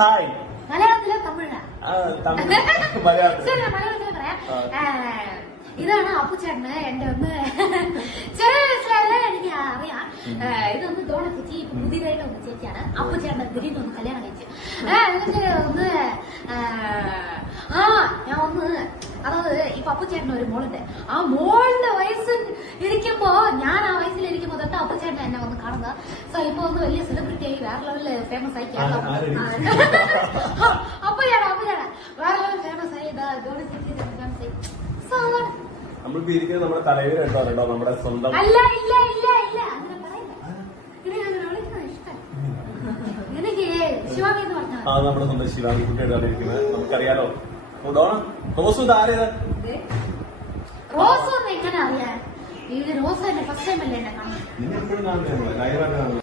Hi. മലയാളത്തിലോ തമിഴാ? മലയാളത്തില് പറയാം. ഇതാണ് അപ്പുച്ചേട്ടന് എന്റെ ഒന്ന് ചെറിയ വയസ്സിലായാലും എനിക്ക് അറിയാം. ഇതൊന്ന് തോണ ചേച്ചി പുതിയതായിട്ട് ഒന്ന് ചേച്ചിയാണ്. അപ്പുച്ചേട്ടന്റെ തിരിഞ്ഞ് ഒന്ന് കല്യാണം കഴിച്ചു. എന്നിട്ട് ഒന്ന് ഞാൻ ഒന്ന് അതായത് ഇപ്പൊ അപ്പുച്ചേട്ടന് ഒരു മോളുണ്ട്. ആ മോളുടെ വയസ്സിൽ ഇരിക്കുമ്പോ ഞാൻ ആ വയസ്സിലിരിക്കുമ്പോ തൊട്ട് അപ്പുച്ചേട്ടൻ എന്നെ വന്ന് കാണുന്നത്. സോ ഇപ്പൊ ഒന്ന് വലിയ സെലിബ്രിറ്റി ആയി വേറെ ലെവലില് ഫേമസ് ആയി അപ്പുചേട്ടാ വേറെ ലെവൽ ഫേമസ് ആയി ധോണി ചേച്ചി ഫേമസ് ആയി. സോ നമ്മളിപ്പോ ഇരിക്കുന്നത് നമ്മുടെ തലവീരുണ്ടോ കേട്ടോ, നമ്മുടെ സ്വന്തം. അല്ല ഇല്ല ഇല്ല ഇല്ല അങ്ങനെ പറയില്ല. വിളിക്കുന്നത് ഇഷ്ടം എനിക്ക് ശിവാനി എന്ന് പറഞ്ഞാൽ നമ്മുടെ സ്വന്തം ശിവാനി കുട്ടിയായിട്ടാണ് ഇരിക്കുന്നത്. നമുക്കറിയാലോ റോസും ആരേത്? റോസ് ഒന്നും എങ്ങനെ അറിയാൻ? ഇത് റോസ് എന്നെ ഫസ്റ്റ് ടൈം അല്ലേ എന്നെ കാണുന്നത്. നിങ്ങൾ എപ്പോഴും കാണുന്നത്